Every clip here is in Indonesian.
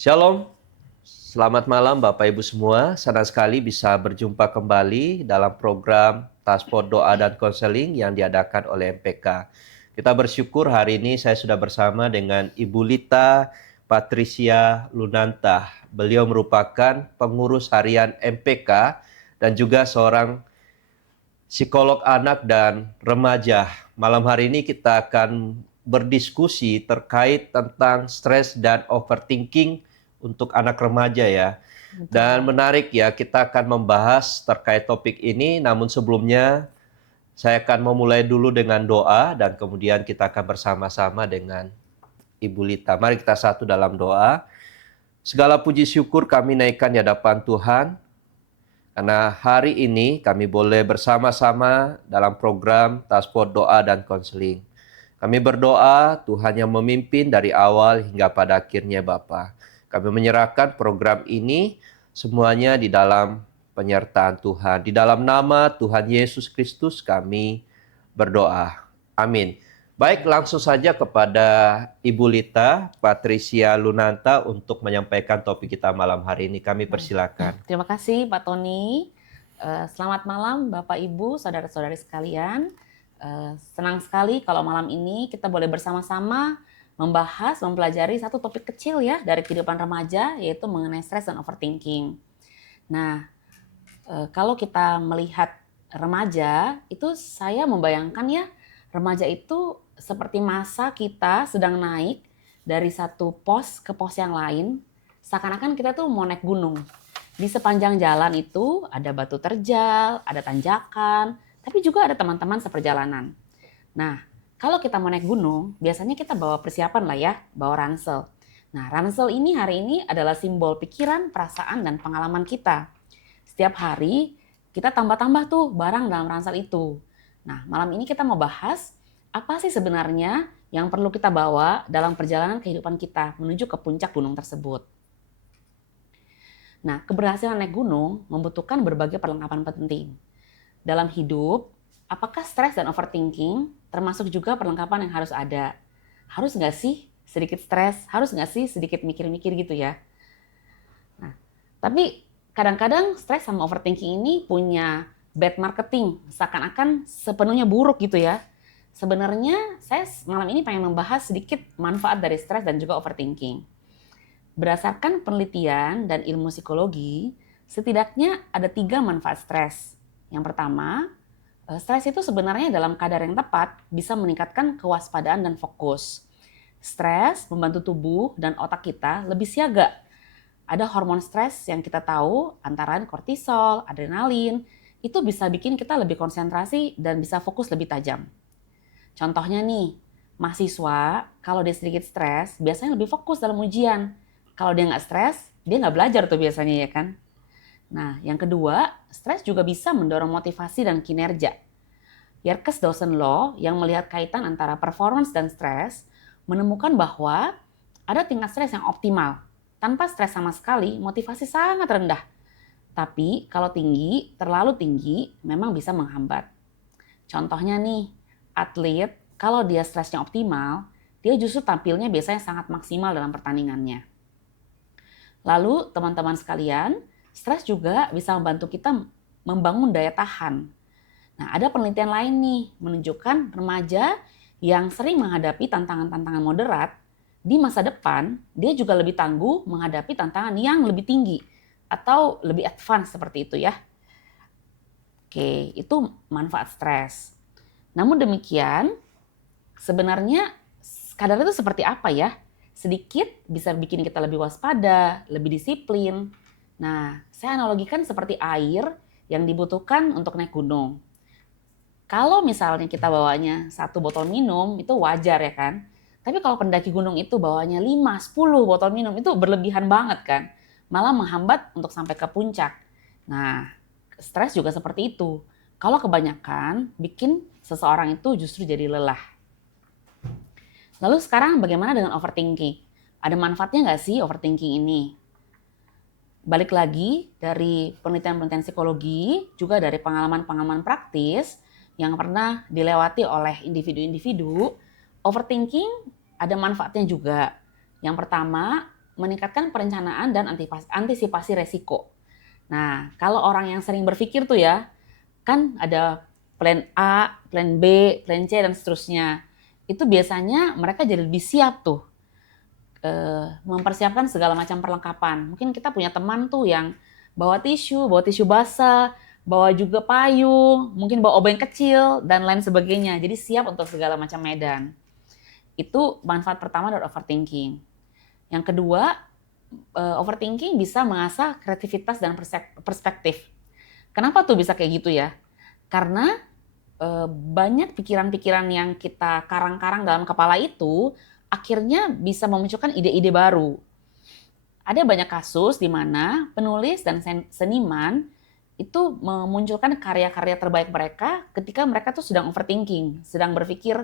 Shalom, selamat malam Bapak Ibu semua. Senang sekali bisa berjumpa kembali dalam program Taskforce Doa dan Konseling yang diadakan oleh MPK. Kita bersyukur hari ini saya sudah bersama dengan Ibu Lita Patricia Lunanta. Beliau merupakan pengurus harian MPK dan juga seorang psikolog anak dan remaja. Malam hari ini kita akan berdiskusi terkait tentang stres dan overthinking untuk anak remaja ya. Dan Betul. menarik ya, kita akan membahas terkait topik ini, namun sebelumnya saya akan memulai dulu dengan doa dan kemudian kita akan bersama-sama dengan Ibu Lita. Mari kita satu dalam doa. Segala puji syukur kami naikkan di hadapan Tuhan, karena hari ini kami boleh bersama-sama dalam program Taskforce Doa dan Konseling. Kami berdoa Tuhan yang memimpin dari awal hingga pada akhirnya Bapa. Kami menyerahkan program ini semuanya di dalam penyertaan Tuhan. Di dalam nama Tuhan Yesus Kristus kami berdoa. Amin. Baik, langsung saja kepada Ibu Lita Patricia Lunanta untuk menyampaikan topik kita malam hari ini. Kami Baik. persilakan. Terima kasih Pak Tony. Selamat malam Bapak Ibu, saudara-saudari sekalian. Senang sekali kalau malam ini kita boleh bersama-sama membahas, mempelajari satu topik kecil ya dari kehidupan remaja, yaitu mengenai stres dan overthinking. Nah, kalau kita melihat remaja, itu saya membayangkan ya, remaja itu seperti masa kita sedang naik dari satu pos ke pos yang lain, seakan-akan kita tuh mau naik gunung. Di sepanjang jalan itu ada batu terjal, ada tanjakan, tapi juga ada teman-teman seperjalanan. Nah, kalau kita mau naik gunung, biasanya kita bawa persiapan lah ya, bawa ransel. Nah, ransel ini hari ini adalah simbol pikiran, perasaan, dan pengalaman kita. Setiap hari kita tambah-tambah tuh barang dalam ransel itu. Nah, malam ini kita mau bahas apa sih sebenarnya yang perlu kita bawa dalam perjalanan kehidupan kita menuju ke puncak gunung tersebut. Nah, keberhasilan naik gunung membutuhkan berbagai perlengkapan penting. Dalam hidup, apakah stres dan overthinking termasuk juga perlengkapan yang harus ada? Harus nggak sih sedikit stres? Harus nggak sih sedikit mikir-mikir gitu ya? Nah, tapi kadang-kadang stres sama overthinking ini punya bad marketing, seakan-akan sepenuhnya buruk gitu ya. Sebenarnya saya malam ini pengen membahas sedikit manfaat dari stres dan juga overthinking. Berdasarkan penelitian dan ilmu psikologi, setidaknya ada 3 manfaat stres. Yang pertama, stres itu sebenarnya dalam kadar yang tepat bisa meningkatkan kewaspadaan dan fokus. Stres membantu tubuh dan otak kita lebih siaga. Ada hormon stres yang kita tahu antara lain kortisol, adrenalin, itu bisa bikin kita lebih konsentrasi dan bisa fokus lebih tajam. Contohnya nih, mahasiswa kalau dia sedikit stres biasanya lebih fokus dalam ujian. Kalau dia nggak stres, dia nggak belajar tuh biasanya ya kan. Nah, yang kedua, stres juga bisa mendorong motivasi dan kinerja. Yerkes Dawson Law yang melihat kaitan antara performance dan stres menemukan bahwa ada tingkat stres yang optimal. Tanpa stres sama sekali, motivasi sangat rendah. Tapi kalau tinggi, terlalu tinggi, memang bisa menghambat. Contohnya nih, atlet kalau dia stresnya optimal, dia justru tampilnya biasanya sangat maksimal dalam pertandingannya. Lalu teman-teman sekalian, stres juga bisa membantu kita membangun daya tahan. Nah, ada penelitian lain nih menunjukkan remaja yang sering menghadapi tantangan-tantangan moderat, di masa depan dia juga lebih tangguh menghadapi tantangan yang lebih tinggi atau lebih advance seperti itu ya. Oke, itu manfaat stres. Namun demikian, sebenarnya kadar itu seperti apa ya? Sedikit bisa bikin kita lebih waspada, lebih disiplin. Nah, saya analogikan seperti air yang dibutuhkan untuk naik gunung. Kalau misalnya kita bawanya 1 botol minum, itu wajar ya kan? Tapi kalau pendaki gunung itu bawanya 5, 10 botol minum, itu berlebihan banget kan? Malah menghambat untuk sampai ke puncak. Nah, stres juga seperti itu. Kalau kebanyakan, bikin seseorang itu justru jadi lelah. Lalu sekarang bagaimana dengan overthinking? Ada manfaatnya nggak sih overthinking ini? Balik lagi dari penelitian-penelitian psikologi, juga dari pengalaman-pengalaman praktis yang pernah dilewati oleh individu-individu, overthinking ada manfaatnya juga. Yang pertama, meningkatkan perencanaan dan antisipasi resiko. Nah, kalau orang yang sering berpikir tuh ya, kan ada plan A, plan B, plan C, dan seterusnya. Itu biasanya mereka jadi lebih siap tuh mempersiapkan segala macam perlengkapan. Mungkin kita punya teman tuh yang bawa tisu basah, bawa juga payung, mungkin bawa obeng kecil, dan lain sebagainya. Jadi siap untuk segala macam medan. Itu manfaat pertama dari overthinking. Yang kedua, overthinking bisa mengasah kreativitas dan perspektif. Kenapa tuh bisa kayak gitu ya? Karena banyak pikiran-pikiran yang kita karang-karang dalam kepala itu akhirnya bisa memunculkan ide-ide baru. Ada banyak kasus di mana penulis dan seniman itu memunculkan karya-karya terbaik mereka ketika mereka tuh sedang overthinking, sedang berpikir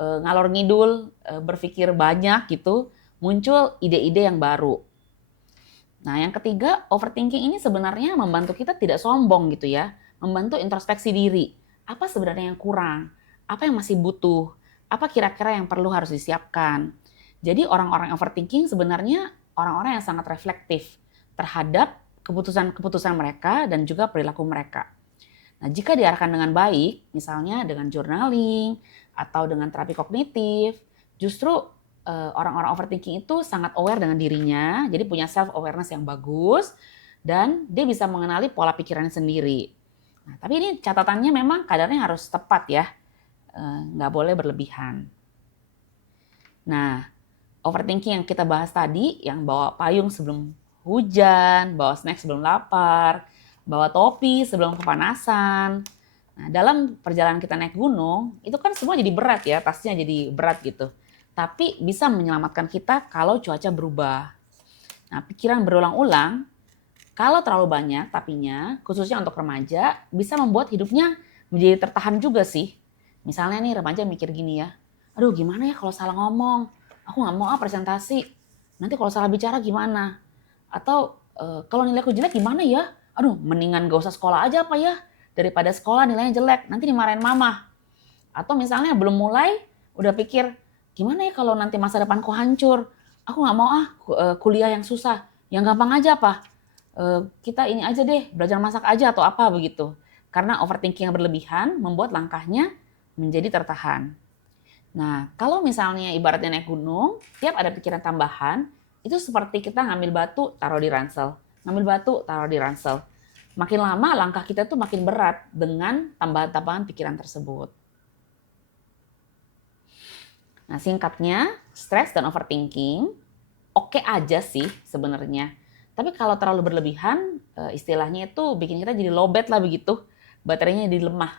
ngalor ngidul, berpikir banyak gitu, muncul ide-ide yang baru. Nah, yang ketiga, overthinking ini sebenarnya membantu kita tidak sombong gitu ya, membantu introspeksi diri. Apa sebenarnya yang kurang? Apa yang masih butuh? Apa kira-kira yang perlu harus disiapkan? Jadi orang-orang overthinking sebenarnya orang-orang yang sangat reflektif terhadap keputusan-keputusan mereka dan juga perilaku mereka. Nah, jika diarahkan dengan baik, misalnya dengan journaling atau dengan terapi kognitif, justru orang-orang overthinking itu sangat aware dengan dirinya, jadi punya self-awareness yang bagus, dan dia bisa mengenali pola pikirannya sendiri. Nah, tapi ini catatannya memang kadarnya harus tepat ya, nggak boleh berlebihan. Nah, overthinking yang kita bahas tadi, yang bawa payung sebelum hujan, bawa snack sebelum lapar, bawa topi sebelum kepanasan. Nah, dalam perjalanan kita naik gunung, itu kan semua jadi berat ya, tasnya jadi berat gitu. Tapi bisa menyelamatkan kita kalau cuaca berubah. Nah, pikiran berulang-ulang, kalau terlalu banyak tapinya, khususnya untuk remaja, bisa membuat hidupnya menjadi tertahan juga sih. Misalnya nih remaja mikir gini ya, aduh gimana ya kalau salah ngomong, aku nggak mau presentasi, nanti kalau salah bicara gimana? Atau kalau nilaiku jelek gimana ya? Aduh mendingan gak usah sekolah aja apa ya, daripada sekolah nilainya jelek, nanti dimarahin mama. Atau misalnya belum mulai, udah pikir, gimana ya kalau nanti masa depanku hancur, aku nggak mau kuliah yang susah, yang gampang aja apa? Kita ini aja deh, belajar masak aja atau apa begitu. Karena overthinking yang berlebihan membuat langkahnya menjadi tertahan. Nah, kalau misalnya ibaratnya naik gunung, tiap ada pikiran tambahan, itu seperti kita ngambil batu, taruh di ransel. Ngambil batu, taruh di ransel. Makin lama langkah kita tuh makin berat dengan tambahan-tambahan pikiran tersebut. Nah, singkatnya, stres dan overthinking oke aja sih sebenarnya. Tapi kalau terlalu berlebihan, istilahnya itu bikin kita jadi lowbat lah begitu. Baterainya jadi lemah.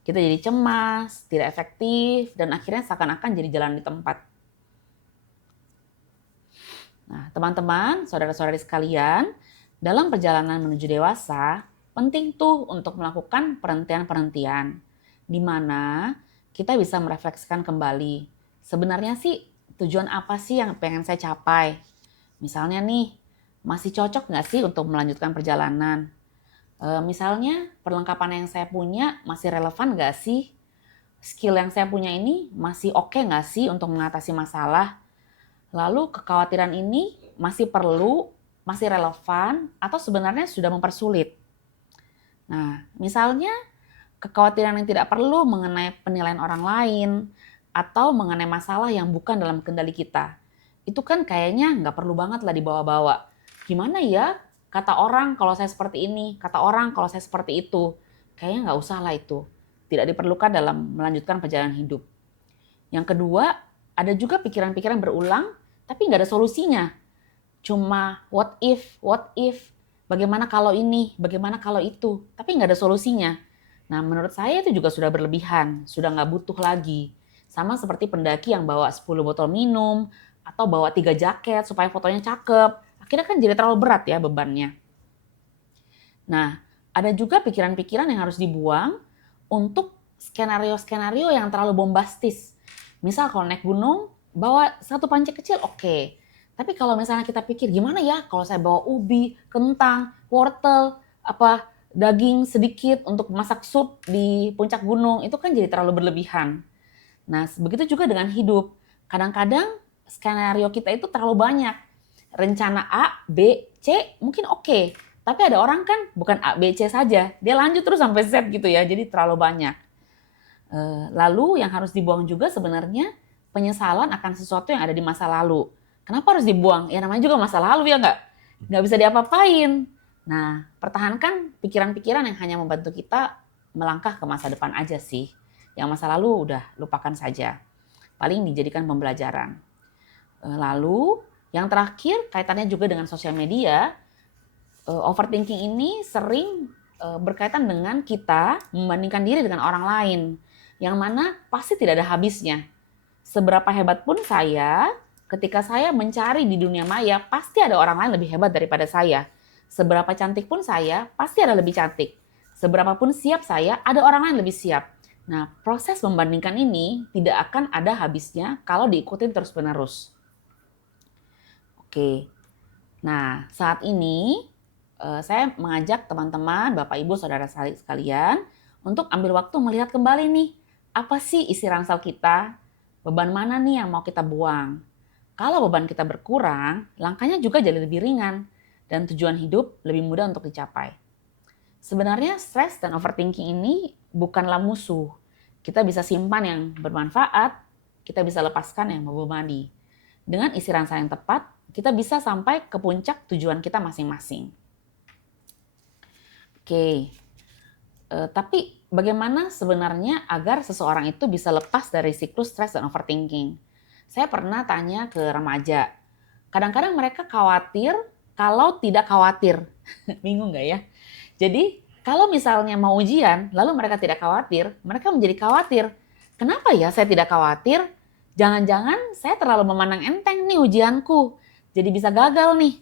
Kita jadi cemas, tidak efektif, dan akhirnya seakan-akan jadi jalan di tempat. Nah, teman-teman, saudara-saudari sekalian, dalam perjalanan menuju dewasa, penting tuh untuk melakukan perhentian-perhentian, di mana kita bisa merefleksikan kembali. Sebenarnya sih, tujuan apa sih yang pengen saya capai? Misalnya nih, masih cocok nggak sih untuk melanjutkan perjalanan? Misalnya perlengkapan yang saya punya masih relevan nggak sih? Skill yang saya punya ini masih oke nggak sih untuk mengatasi masalah? Lalu kekhawatiran ini masih perlu, masih relevan, atau sebenarnya sudah mempersulit? Nah, misalnya kekhawatiran yang tidak perlu mengenai penilaian orang lain, atau mengenai masalah yang bukan dalam kendali kita. Itu kan kayaknya nggak perlu banget lah dibawa-bawa. Gimana ya? Kata orang kalau saya seperti ini, kata orang kalau saya seperti itu. Kayaknya nggak usah lah itu. Tidak diperlukan dalam melanjutkan perjalanan hidup. Yang kedua, ada juga pikiran-pikiran berulang, tapi nggak ada solusinya. Cuma what if, bagaimana kalau ini, bagaimana kalau itu. Tapi nggak ada solusinya. Nah, menurut saya itu juga sudah berlebihan, sudah nggak butuh lagi. Sama seperti pendaki yang bawa 10 botol minum, atau bawa 3 jaket supaya fotonya cakep. Akhirnya kan jadi terlalu berat ya bebannya. Nah, ada juga pikiran-pikiran yang harus dibuang untuk skenario-skenario yang terlalu bombastis. Misal kalau naik gunung, bawa satu panci kecil oke. Tapi kalau misalnya kita pikir gimana ya kalau saya bawa ubi, kentang, wortel, daging sedikit untuk masak sup di puncak gunung, itu kan jadi terlalu berlebihan. Nah, begitu juga dengan hidup. Kadang-kadang skenario kita itu terlalu banyak. rencana A, B, C mungkin oke. Tapi ada orang kan bukan A, B, C saja. Dia lanjut terus sampai Z gitu ya. Jadi terlalu banyak. Lalu yang harus dibuang juga sebenarnya penyesalan akan sesuatu yang ada di masa lalu. Kenapa harus dibuang? Ya namanya juga masa lalu ya nggak? Nggak bisa diapa-apain. Nah, pertahankan pikiran-pikiran yang hanya membantu kita melangkah ke masa depan aja sih. Yang masa lalu udah lupakan saja. Paling dijadikan pembelajaran. Lalu yang terakhir kaitannya juga dengan sosial media. Overthinking ini sering berkaitan dengan kita membandingkan diri dengan orang lain. Yang mana pasti tidak ada habisnya. Seberapa hebat pun saya, ketika saya mencari di dunia maya, pasti ada orang lain lebih hebat daripada saya. Seberapa cantik pun saya, pasti ada lebih cantik. Seberapa pun siap saya, ada orang lain lebih siap. Nah, proses membandingkan ini tidak akan ada habisnya kalau diikutin terus-menerus. Oke, nah saat ini saya mengajak teman-teman, Bapak, Ibu, Saudara sekalian untuk ambil waktu melihat kembali nih, apa sih isi ransel kita? Beban mana nih yang mau kita buang? Kalau beban kita berkurang, langkahnya juga jadi lebih ringan dan tujuan hidup lebih mudah untuk dicapai. Sebenarnya stres dan overthinking ini bukanlah musuh. Kita bisa simpan yang bermanfaat, kita bisa lepaskan yang membebani. Dengan isi ransel yang tepat, kita bisa sampai ke puncak tujuan kita masing-masing. Oke, tapi bagaimana sebenarnya agar seseorang itu bisa lepas dari siklus stres dan overthinking? Saya pernah tanya ke remaja. Kadang-kadang mereka khawatir kalau tidak khawatir. Bingung nggak ya? Jadi kalau misalnya mau ujian, lalu mereka tidak khawatir, mereka menjadi khawatir. Kenapa ya saya tidak khawatir? Jangan-jangan saya terlalu memandang enteng nih ujianku. Jadi bisa gagal nih.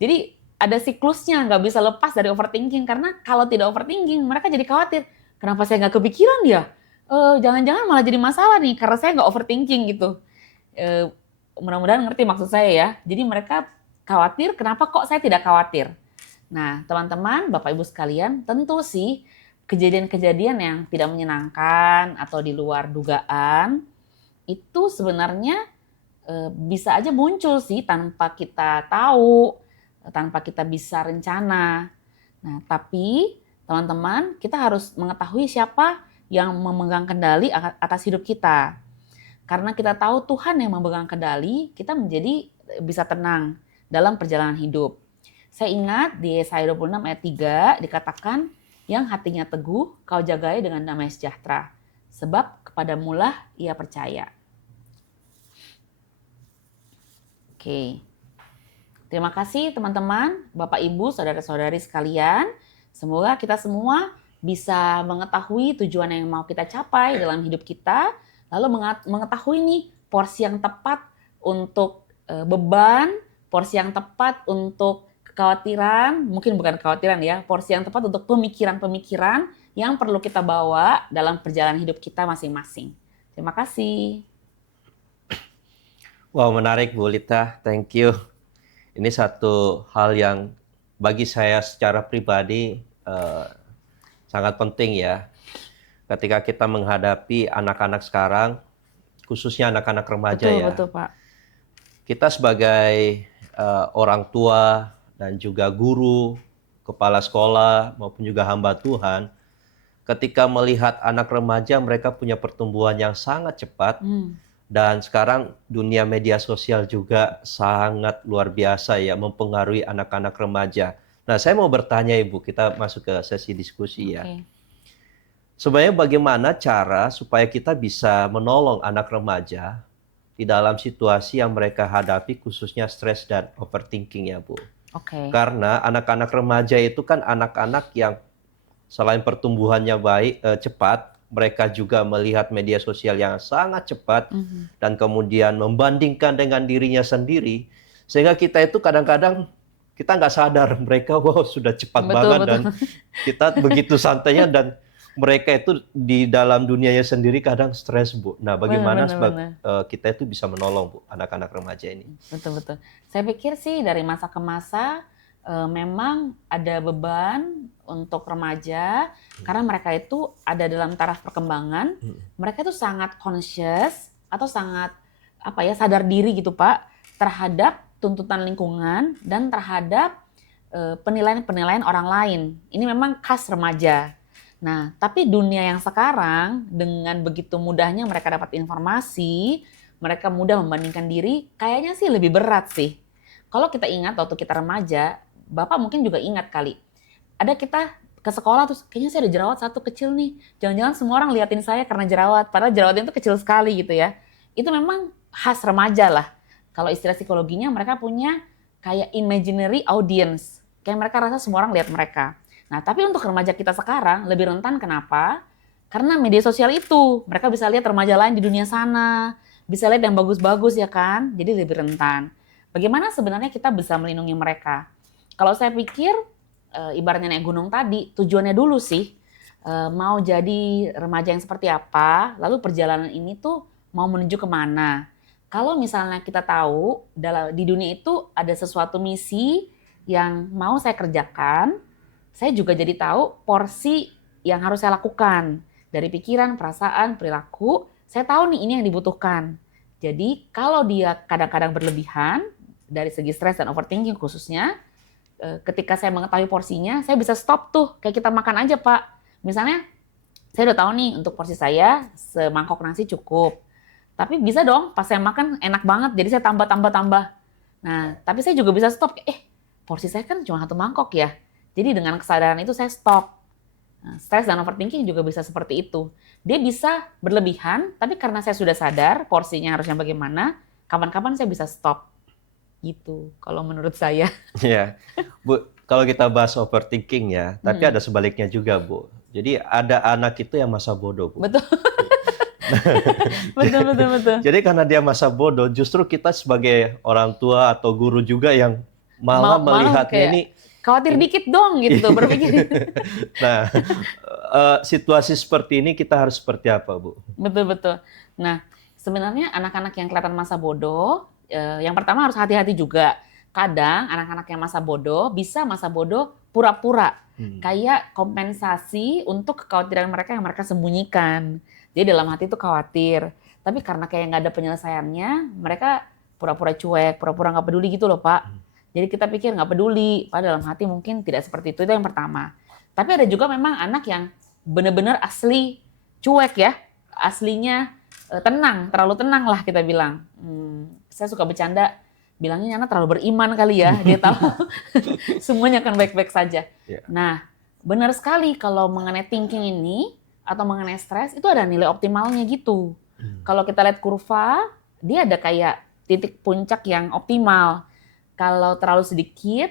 Jadi ada siklusnya, nggak bisa lepas dari overthinking. Karena kalau tidak overthinking, mereka jadi khawatir. Kenapa saya nggak kepikiran ya? Jangan-jangan malah jadi masalah nih, karena saya nggak overthinking gitu. Mudah-mudahan ngerti maksud saya ya. Jadi mereka khawatir, kenapa kok saya tidak khawatir? Nah, teman-teman, Bapak Ibu sekalian, tentu sih kejadian-kejadian yang tidak menyenangkan atau di luar dugaan, itu sebenarnya bisa aja muncul sih tanpa kita tahu, tanpa kita bisa rencana. Nah, tapi teman-teman, kita harus mengetahui siapa yang memegang kendali atas hidup kita. Karena kita tahu Tuhan yang memegang kendali, kita menjadi bisa tenang dalam perjalanan hidup. Saya ingat di Yesaya 26 ayat 3 dikatakan, yang hatinya teguh, kau jagai dengan damai sejahtera. Sebab kepadamulah ia percaya. Oke. Terima kasih teman-teman, Bapak, Ibu, Saudara-saudari sekalian. Semoga kita semua bisa mengetahui tujuan yang mau kita capai dalam hidup kita. Lalu mengetahui nih porsi yang tepat untuk beban, porsi yang tepat untuk kekhawatiran, mungkin bukan kekhawatiran ya, porsi yang tepat untuk pemikiran-pemikiran yang perlu kita bawa dalam perjalanan hidup kita masing-masing. Terima kasih. Wow, menarik Bu Lita, thank you. Ini satu hal yang bagi saya secara pribadi sangat penting ya. Ketika kita menghadapi anak-anak sekarang, khususnya anak-anak remaja Betul, ya. betul Pak. Kita sebagai orang tua dan juga guru, kepala sekolah maupun juga hamba Tuhan, ketika melihat anak remaja mereka punya pertumbuhan yang sangat cepat. Dan sekarang dunia media sosial juga sangat luar biasa ya, mempengaruhi anak-anak remaja. Nah, saya mau bertanya Ibu, kita masuk ke sesi diskusi ya. Sebenarnya bagaimana cara supaya kita bisa menolong anak remaja di dalam situasi yang mereka hadapi, khususnya stres dan overthinking ya Bu. Karena anak-anak remaja itu kan anak-anak yang selain pertumbuhannya cepat, mereka juga melihat media sosial yang sangat cepat dan kemudian membandingkan dengan dirinya sendiri, sehingga kita itu kadang-kadang kita nggak sadar mereka sudah cepat banget dan kita begitu santainya dan mereka itu di dalam dunianya sendiri kadang stres Bu. Nah, bagaimana kita itu bisa menolong Bu anak-anak remaja ini? Betul-betul. Saya pikir sih dari masa ke masa memang ada beban untuk remaja karena mereka itu ada dalam taraf perkembangan. Mereka itu sangat conscious atau sangat sadar diri gitu Pak terhadap tuntutan lingkungan dan terhadap penilaian-penilaian orang lain. Ini memang khas remaja. Nah, tapi dunia yang sekarang dengan begitu mudahnya mereka dapat informasi, mereka mudah membandingkan diri, kayaknya sih lebih berat sih. Kalau kita ingat waktu kita remaja, Bapak mungkin juga ingat kali. Ada kita ke sekolah terus kayaknya saya ada jerawat satu kecil nih. Jangan-jangan semua orang liatin saya karena jerawat, padahal jerawatnya itu kecil sekali gitu ya. Itu memang khas remaja lah. Kalau istilah psikologinya mereka punya kayak imaginary audience. Kayak mereka rasa semua orang lihat mereka. Nah, tapi untuk remaja kita sekarang lebih rentan, kenapa? Karena media sosial itu, mereka bisa lihat remaja lain di dunia sana, bisa lihat yang bagus-bagus ya kan, jadi lebih rentan. Bagaimana sebenarnya kita bisa melindungi mereka? Kalau saya pikir, ibaratnya naik gunung tadi, tujuannya dulu sih, mau jadi remaja yang seperti apa, lalu perjalanan ini tuh mau menuju kemana. Kalau misalnya kita tahu, di dunia itu ada sesuatu misi yang mau saya kerjakan, saya juga jadi tahu porsi yang harus saya lakukan. Dari pikiran, perasaan, perilaku, saya tahu nih ini yang dibutuhkan. Jadi kalau dia kadang-kadang berlebihan, dari segi stres dan overthinking khususnya, ketika saya mengetahui porsinya, saya bisa stop tuh. Kayak kita makan aja, Pak. Misalnya, saya udah tahu nih untuk porsi saya, semangkok nasi cukup. Tapi bisa dong, pas saya makan enak banget, jadi saya tambah. Nah, tapi saya juga bisa stop. Porsi saya kan cuma 1 mangkok ya. Jadi dengan kesadaran itu saya stop. Nah, stres dan overthinking juga bisa seperti itu. Dia bisa berlebihan, tapi karena saya sudah sadar porsinya harusnya bagaimana, kapan-kapan saya bisa stop. Gitu, kalau menurut saya. Ya, Bu, kalau kita bahas overthinking ya, tapi ada sebaliknya juga, Bu. Jadi ada anak itu yang masa bodoh, Bu. Betul. betul. Jadi karena dia masa bodoh, justru kita sebagai orang tua atau guru juga yang malah melihatnya kayak ini khawatir dikit dong gitu berpikir. Nah, situasi seperti ini kita harus seperti apa, Bu? Betul. Nah, sebenarnya anak-anak yang kelihatan masa bodoh, yang pertama harus hati-hati juga. Kadang anak-anak yang masa bodoh bisa masa bodoh pura-pura. Kayak kompensasi untuk kekhawatiran mereka yang mereka sembunyikan. Jadi dalam hati itu khawatir. Tapi karena kayak nggak ada penyelesaiannya, mereka pura-pura cuek, pura-pura nggak peduli gitu loh, Pak. Jadi kita pikir nggak peduli, padahal dalam hati mungkin tidak seperti itu. Itu yang pertama. Tapi ada juga memang anak yang benar-benar asli cuek ya. Aslinya tenang, terlalu tenang lah kita bilang. Saya suka bercanda, bilangnya anak terlalu beriman kali ya. Dia tahu semuanya akan baik-baik saja. Yeah. Nah, benar sekali kalau mengenai thinking ini, atau mengenai stres, itu ada nilai optimalnya gitu. Kalau kita lihat kurva, dia ada kayak titik puncak yang optimal. Kalau terlalu sedikit,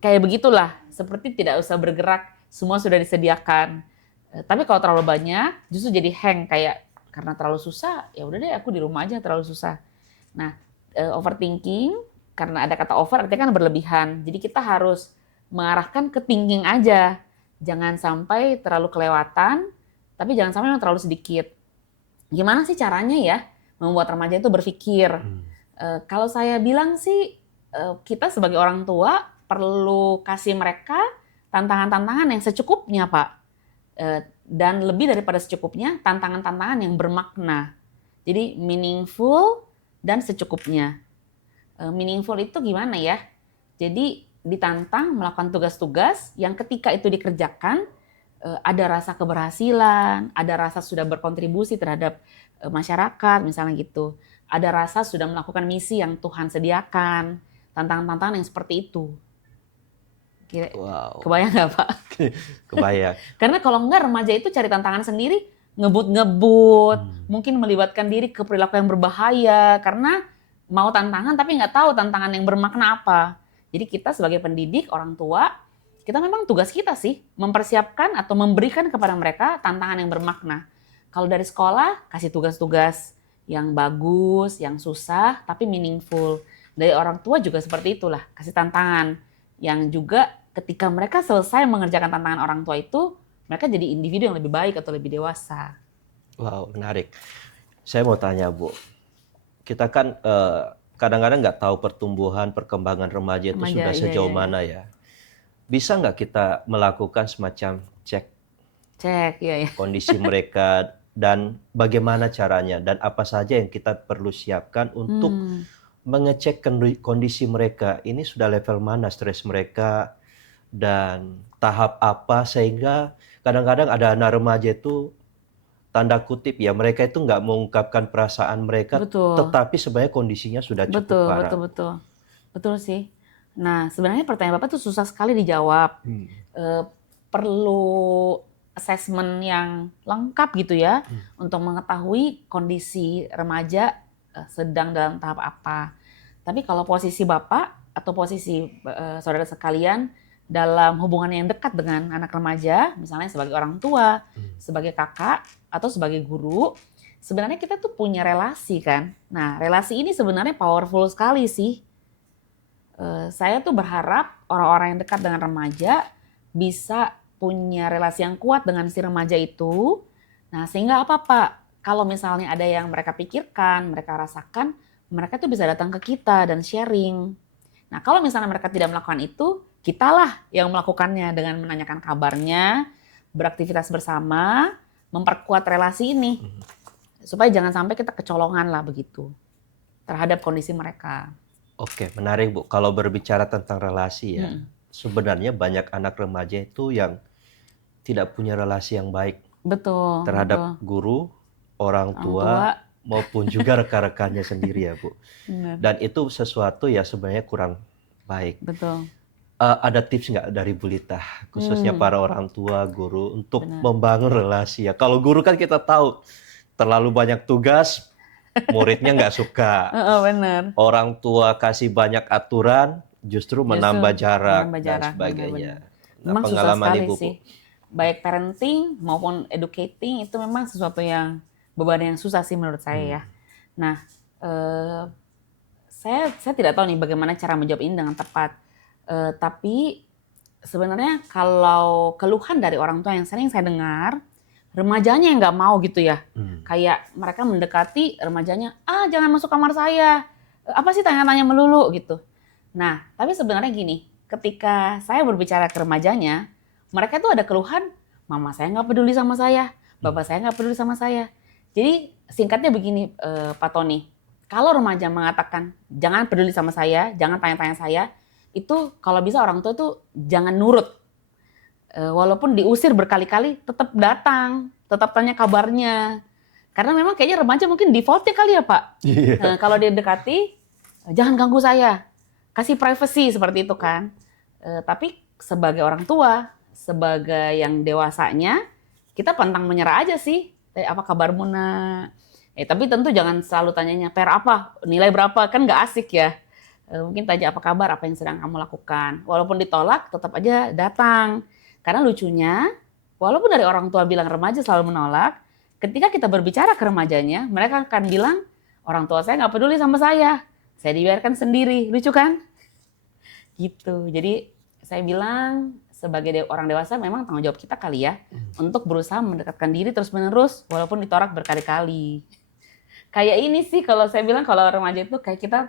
kayak begitulah, seperti tidak usah bergerak, semua sudah disediakan. Tapi kalau terlalu banyak, justru jadi hang, kayak karena terlalu susah, ya udah deh aku di rumah aja terlalu susah. Nah, overthinking, karena ada kata over, artinya kan berlebihan. Jadi kita harus mengarahkan ke thinking aja. Jangan sampai terlalu kelewatan, tapi jangan sampai memang terlalu sedikit. Gimana sih caranya ya membuat remaja itu berpikir? Kalau saya bilang sih, kita sebagai orang tua perlu kasih mereka tantangan-tantangan yang secukupnya, Pak. Dan lebih daripada secukupnya, tantangan-tantangan yang bermakna. Jadi meaningful dan secukupnya. Meaningful itu gimana ya? Jadi ditantang melakukan tugas-tugas yang ketika itu dikerjakan, ada rasa keberhasilan, ada rasa sudah berkontribusi terhadap masyarakat, misalnya gitu. Ada rasa sudah melakukan misi yang Tuhan sediakan, tantangan-tantangan yang seperti itu. Wow. Kebayang nggak, Pak? Kebayang. Karena kalau enggak, remaja itu cari tantangan sendiri, ngebut-ngebut, mungkin melibatkan diri ke perilaku yang berbahaya, karena mau tantangan tapi nggak tahu tantangan yang bermakna apa. Jadi kita sebagai pendidik, orang tua, kita memang tugas kita sih mempersiapkan atau memberikan kepada mereka tantangan yang bermakna. Kalau dari sekolah, kasih tugas-tugas yang bagus, yang susah, tapi meaningful. Dari orang tua juga seperti itulah, kasih tantangan yang juga ketika mereka selesai mengerjakan tantangan orang tua itu, mereka jadi individu yang lebih baik atau lebih dewasa. Wow, menarik. Saya mau tanya, Bu. Kita kan kadang-kadang nggak tahu pertumbuhan, perkembangan remaja itu sudah sejauh mana ya. Bisa nggak kita melakukan semacam cek kondisi mereka dan bagaimana caranya dan apa saja yang kita perlu siapkan untuk mengecek kondisi mereka, ini sudah level mana stres mereka dan tahap apa, sehingga kadang-kadang ada anak remaja itu tanda kutip ya, mereka itu nggak mengungkapkan perasaan mereka, Betul, tetapi sebenarnya kondisinya sudah cukup betul, parah. betul, betul. Betul sih. Nah, sebenarnya pertanyaan Bapak tuh susah sekali dijawab. Hmm. Eh, perlu assessment yang lengkap gitu ya untuk mengetahui kondisi remaja sedang dalam tahap apa. Tapi kalau posisi Bapak atau posisi saudara sekalian dalam hubungan yang dekat dengan anak remaja, misalnya sebagai orang tua, sebagai kakak, atau sebagai guru, sebenarnya kita tuh punya relasi kan. Nah, relasi ini sebenarnya powerful sekali sih. Saya tuh berharap orang-orang yang dekat dengan remaja bisa punya relasi yang kuat dengan si remaja itu. Nah, sehingga apa Pak? Kalau misalnya ada yang mereka pikirkan, mereka rasakan, mereka tuh bisa datang ke kita dan sharing. Nah, kalau misalnya mereka tidak melakukan itu, kitalah yang melakukannya dengan menanyakan kabarnya, beraktivitas bersama, memperkuat relasi ini. Supaya jangan sampai kita kecolongan lah begitu terhadap kondisi mereka. Oke, menarik Bu. Kalau berbicara tentang relasi ya, sebenarnya banyak anak remaja itu yang tidak punya relasi yang baik Betul, terhadap betul. guru, orang Orang tua, tua, maupun juga rekan-rekannya sendiri ya Bu. benar, Dan itu sesuatu ya sebenarnya kurang baik. betul. Ada tips nggak dari Bu Lita, khususnya para orang tua, guru, untuk Benar. membangun relasi ya? Kalau guru kan kita tahu, terlalu banyak tugas, muridnya nggak suka. Benar. Orang tua kasih banyak aturan, justru menambah jarak menambah dan jarak, sebagainya. benar-benar. Nah, Memang susah pengalaman sekali Ibu, Bu. sih. Baik parenting maupun educating itu memang sesuatu yang beban yang susah sih menurut saya ya. Nah, eh, saya tidak tahu nih bagaimana cara menjawab ini dengan tepat. Tapi sebenarnya kalau keluhan dari orang tua yang sering saya dengar, remajanya yang nggak mau gitu ya. Kayak mereka mendekati remajanya, jangan masuk kamar saya. Apa sih tanya-tanya melulu gitu. Nah, tapi sebenarnya gini, ketika saya berbicara ke remajanya, mereka tuh ada keluhan, mama saya nggak peduli sama saya, bapak saya nggak peduli sama saya. Jadi singkatnya begini, Pak Tony, kalau remaja mengatakan jangan peduli sama saya, jangan tanya-tanya saya, itu kalau bisa orang tua tuh jangan nurut. Walaupun diusir berkali-kali, tetap datang, tetap tanya kabarnya. Karena memang kayaknya remaja mungkin defaultnya kali ya Pak. Kalau dia dekati, jangan ganggu saya, kasih privacy seperti itu kan. Tapi sebagai orang tua, sebagai yang dewasanya, kita pantang menyerah aja sih. Apa kabarmu nak? Tapi tentu jangan selalu tanyanya, PR apa, nilai berapa, kan nggak asik ya. Mungkin tanya apa kabar, apa yang sedang kamu lakukan. Walaupun ditolak, tetap aja datang. Karena lucunya, walaupun dari orang tua bilang remaja selalu menolak, ketika kita berbicara ke remajanya, mereka akan bilang, orang tua saya nggak peduli sama saya dibiarkan sendiri. Lucu kan? Gitu. Jadi saya bilang sebagai orang dewasa memang tanggung jawab kita kali ya untuk berusaha mendekatkan diri terus-menerus walaupun ditolak berkali-kali. Kayak ini sih kalau saya bilang kalau remaja itu kayak kita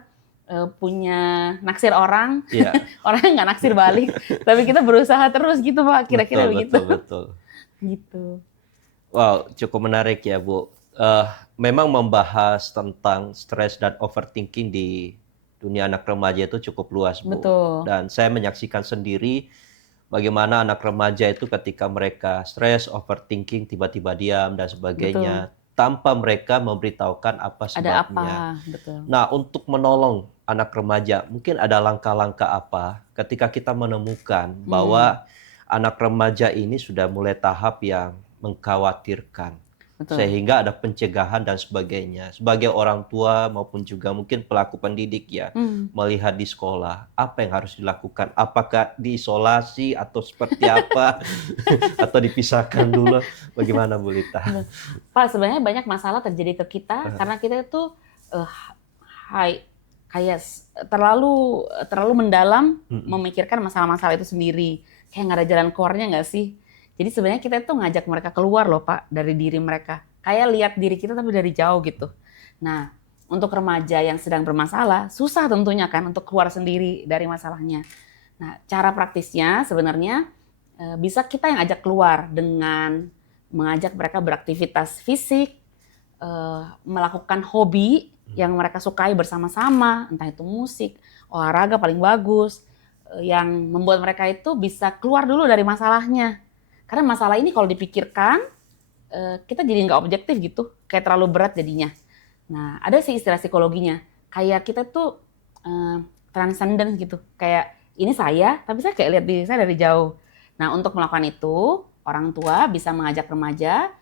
punya naksir orang, orang nggak naksir balik, tapi kita berusaha terus gitu Pak, kira-kira begitu. Betul. Gitu. Wow, cukup menarik ya Bu. Memang membahas tentang stres dan overthinking di dunia anak remaja itu cukup luas Bu. Betul. Dan saya menyaksikan sendiri bagaimana anak remaja itu ketika mereka stres, overthinking, tiba-tiba diam dan sebagainya. Betul. Tanpa mereka memberitahukan apa sebabnya. Ada apa, betul. Nah, untuk menolong anak remaja, mungkin ada langkah-langkah apa ketika kita menemukan bahwa anak remaja ini sudah mulai tahap yang mengkhawatirkan. Betul. Sehingga ada pencegahan dan sebagainya. Sebagai orang tua maupun juga mungkin pelaku pendidik ya, melihat di sekolah, apa yang harus dilakukan? Apakah diisolasi atau seperti apa? Atau dipisahkan dulu? Bagaimana Bu Lita? Pak, sebenarnya banyak masalah terjadi ke kita karena kita itu kayak terlalu mendalam memikirkan masalah-masalah itu sendiri. Kayak nggak ada jalan keluarnya nggak sih? Jadi sebenarnya kita tuh ngajak mereka keluar loh Pak dari diri mereka. Kayak lihat diri kita tapi dari jauh gitu. Nah, untuk remaja yang sedang bermasalah, susah tentunya kan untuk keluar sendiri dari masalahnya. Nah, cara praktisnya sebenarnya bisa kita yang ajak keluar dengan mengajak mereka beraktivitas fisik, melakukan hobi yang mereka sukai bersama-sama, entah itu musik, olahraga paling bagus, yang membuat mereka itu bisa keluar dulu dari masalahnya. Karena masalah ini kalau dipikirkan, kita jadi nggak objektif gitu, kayak terlalu berat jadinya. Nah, ada sih istilah psikologinya, kayak kita tuh transcendent gitu, kayak ini saya, tapi saya kayak lihat diri saya dari jauh. Nah, untuk melakukan itu, orang tua bisa mengajak remaja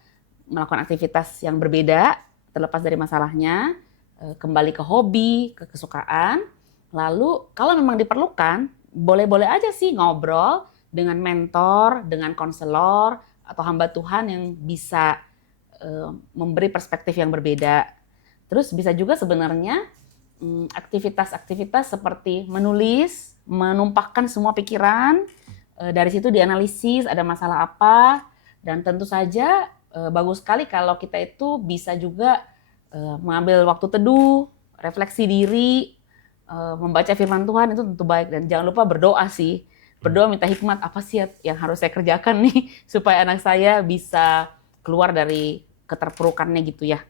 melakukan aktivitas yang berbeda, terlepas dari masalahnya, kembali ke hobi, ke kesukaan. Lalu kalau memang diperlukan, boleh-boleh aja sih ngobrol dengan mentor, dengan konselor, atau hamba Tuhan yang bisa memberi perspektif yang berbeda. Terus bisa juga sebenarnya aktivitas-aktivitas seperti menulis, menumpahkan semua pikiran, dari situ dianalisis ada masalah apa, dan tentu saja bagus sekali kalau kita itu bisa juga mengambil waktu teduh, refleksi diri, membaca firman Tuhan itu tentu baik. Dan jangan lupa berdoa sih. Berdoa minta hikmat, apa sih yang harus saya kerjakan nih supaya anak saya bisa keluar dari keterpurukannya gitu ya,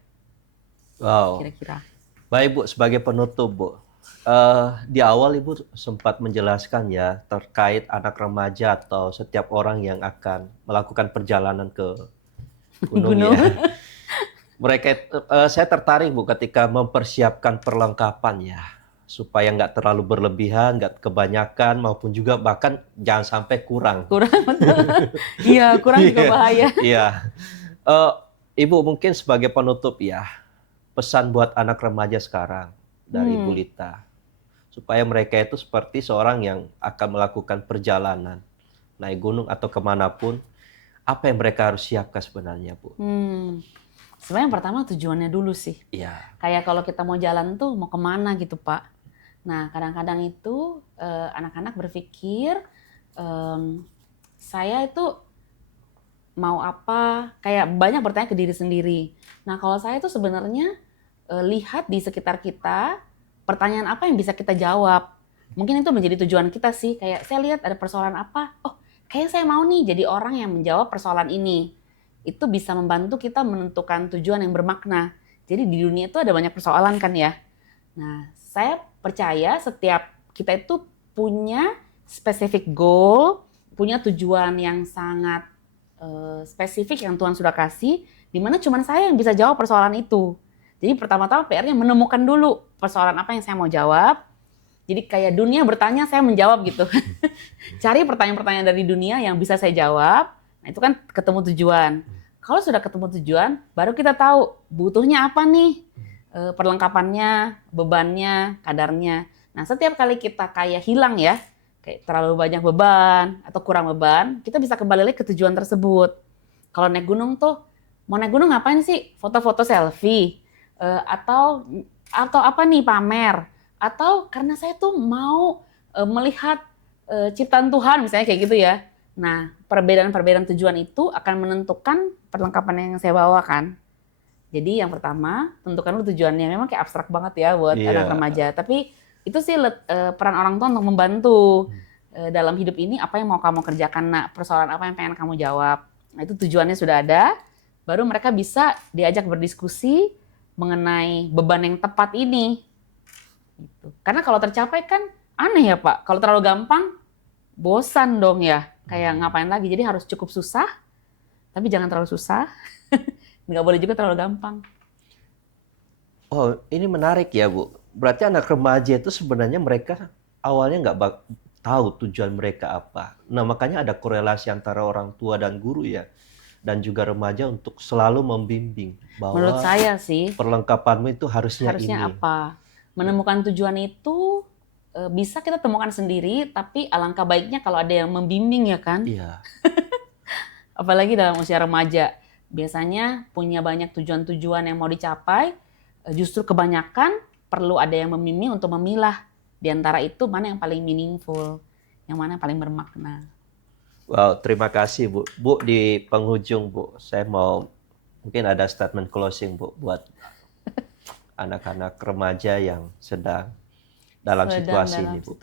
Wow. kira-kira. Baik Bu, sebagai penutup Bu, di awal Ibu sempat menjelaskan ya terkait anak remaja atau setiap orang yang akan melakukan perjalanan ke gunung Gunung. ya. Saya tertarik Bu ketika mempersiapkan perlengkapan ya, supaya nggak terlalu berlebihan, nggak kebanyakan, maupun juga bahkan jangan sampai kurang. Kurang betul. Iya, kurang juga Iya, bahaya. iya. Eh, Ibu mungkin sebagai penutup ya, pesan buat anak remaja sekarang dari Ibu Lita, supaya mereka itu seperti seorang yang akan melakukan perjalanan naik gunung atau kemanapun, apa yang mereka harus siapkan sebenarnya Bu? Sebenarnya yang pertama tujuannya dulu sih. Iya. Kayak kalau kita mau jalan tuh mau kemana gitu Pak. Nah kadang-kadang itu anak-anak berpikir saya itu mau apa, kayak banyak bertanya ke diri sendiri. Nah kalau saya itu sebenarnya lihat di sekitar kita, pertanyaan apa yang bisa kita jawab. Mungkin itu menjadi tujuan kita sih, kayak saya lihat ada persoalan apa, oh kayak saya mau nih jadi orang yang menjawab persoalan ini. Itu bisa membantu kita menentukan tujuan yang bermakna. Jadi di dunia itu ada banyak persoalan kan ya. Nah, saya percaya setiap kita itu punya specific goal, punya tujuan yang sangat spesifik yang Tuhan sudah kasih, di mana cuma saya yang bisa jawab persoalan itu. Jadi pertama-tama PR-nya menemukan dulu persoalan apa yang saya mau jawab. Jadi kayak dunia bertanya, saya menjawab gitu. Cari pertanyaan-pertanyaan dari dunia yang bisa saya jawab. Nah itu kan ketemu tujuan. Kalau sudah ketemu tujuan, baru kita tahu butuhnya apa nih, perlengkapannya, bebannya, kadarnya. Nah setiap kali kita kayak hilang ya, kayak terlalu banyak beban atau kurang beban, kita bisa kembali lagi ke tujuan tersebut. Kalau naik gunung tuh, mau naik gunung ngapain sih? Foto-foto selfie, atau apa nih pamer? Atau karena saya tuh mau melihat ciptaan Tuhan misalnya kayak gitu ya. Nah, perbedaan-perbedaan tujuan itu akan menentukan perlengkapan yang saya bawa kan. Jadi yang pertama, tentukan dulu tujuannya. Memang kayak abstrak banget ya buat anak remaja. Tapi itu sih peran orang tua untuk membantu dalam hidup ini apa yang mau kamu kerjakan, nak, persoalan apa yang pengen kamu jawab. Nah itu tujuannya sudah ada, baru mereka bisa diajak berdiskusi mengenai beban yang tepat ini. Gitu. Karena kalau tercapai kan aneh ya Pak, kalau terlalu gampang bosan dong ya, kayak ngapain lagi. Jadi harus cukup susah, tapi jangan terlalu susah, nggak boleh juga terlalu gampang. Oh, ini menarik ya Bu. Berarti anak remaja itu sebenarnya mereka awalnya nggak tahu tujuan mereka apa. Nah makanya ada korelasi antara orang tua dan guru ya, dan juga remaja untuk selalu membimbing bahwa menurut saya sih perlengkapanmu itu harusnya ini. apa? Menemukan tujuan itu bisa kita temukan sendiri, tapi alangkah baiknya kalau ada yang membimbing ya kan. Iya. Apalagi dalam usia remaja, biasanya punya banyak tujuan-tujuan yang mau dicapai, justru kebanyakan perlu ada yang membimbing untuk memilah di antara itu mana yang paling meaningful, yang mana yang paling bermakna. Wow, terima kasih Bu. Bu, di penghujung Bu, saya mau mungkin ada statement closing Bu buat anak-anak remaja yang sedang dalam situasi ini Bu.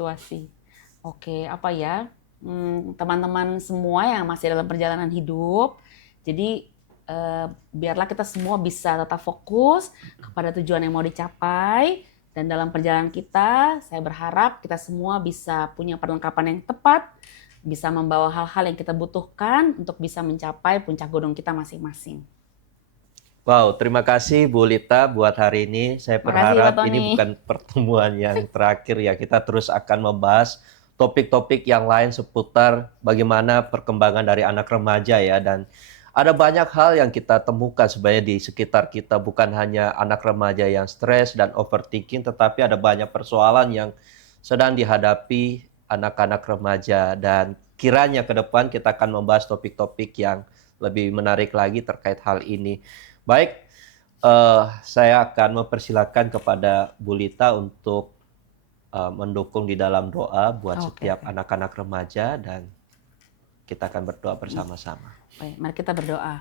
Oke, apa ya? Teman-teman semua yang masih dalam perjalanan hidup, jadi biarlah kita semua bisa tetap fokus kepada tujuan yang mau dicapai. Dan dalam perjalanan kita, saya berharap kita semua bisa punya perlengkapan yang tepat, bisa membawa hal-hal yang kita butuhkan untuk bisa mencapai puncak gunung kita masing-masing. Wow, terima kasih Bu Lita buat hari ini. Saya Makasih Pak berharap ini Tony. bukan pertemuan yang terakhir ya. Kita terus akan membahas topik-topik yang lain seputar bagaimana perkembangan dari anak remaja ya. Dan ada banyak hal yang kita temukan sebenarnya di sekitar kita. Bukan hanya anak remaja yang stres dan overthinking, tetapi ada banyak persoalan yang sedang dihadapi anak-anak remaja. Dan kiranya ke depan kita akan membahas topik-topik yang lebih menarik lagi terkait hal ini. Baik, saya akan mempersilakan kepada Bu Lita untuk mendukung di dalam doa buat setiap anak-anak remaja dan kita akan berdoa bersama-sama. Baik, mari kita berdoa.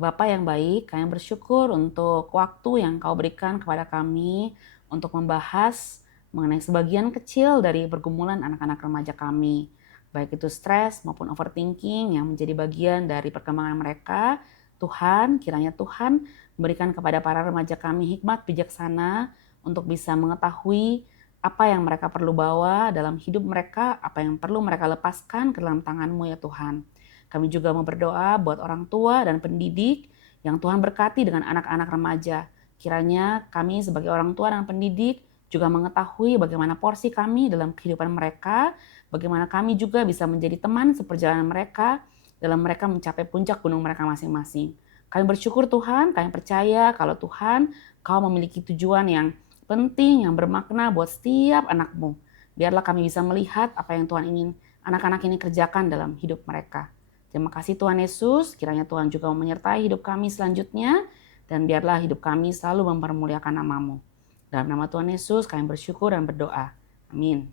Bapa yang baik, kami bersyukur untuk waktu yang Kau berikan kepada kami untuk membahas mengenai sebagian kecil dari pergumulan anak-anak remaja kami. Baik itu stres maupun overthinking yang menjadi bagian dari perkembangan mereka. Tuhan, kiranya Tuhan memberikan kepada para remaja kami hikmat bijaksana untuk bisa mengetahui apa yang mereka perlu bawa dalam hidup mereka, apa yang perlu mereka lepaskan ke dalam tangan-Mu ya Tuhan. Kami juga mau berdoa buat orang tua dan pendidik yang Tuhan berkati dengan anak-anak remaja. Kiranya kami sebagai orang tua dan pendidik juga mengetahui bagaimana porsi kami dalam kehidupan mereka, bagaimana kami juga bisa menjadi teman seperjalanan mereka, dalam mereka mencapai puncak gunung mereka masing-masing. Kami bersyukur Tuhan, kami percaya kalau Tuhan, Kau memiliki tujuan yang penting, yang bermakna buat setiap anak-Mu. Biarlah kami bisa melihat apa yang Tuhan ingin anak-anak ini kerjakan dalam hidup mereka. Terima kasih Tuhan Yesus, kiranya Tuhan juga menyertai hidup kami selanjutnya, dan biarlah hidup kami selalu mempermuliakan nama-Mu. Dalam nama Tuhan Yesus kami bersyukur dan berdoa. Amin.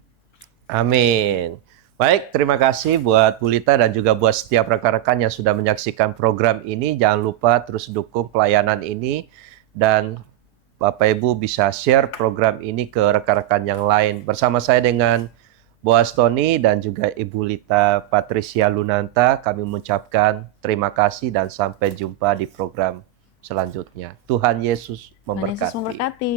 Amin. Baik, terima kasih buat Bu Lita dan juga buat setiap rekan-rekan yang sudah menyaksikan program ini. Jangan lupa terus dukung pelayanan ini dan Bapak Ibu bisa share program ini ke rekan-rekan yang lain. Bersama saya dengan Boaz Tony dan juga Ibu Lita Patricia Lunanta, kami mengucapkan terima kasih dan sampai jumpa di program selanjutnya. Tuhan Yesus Tuhan Yesus memberkati. memberkati.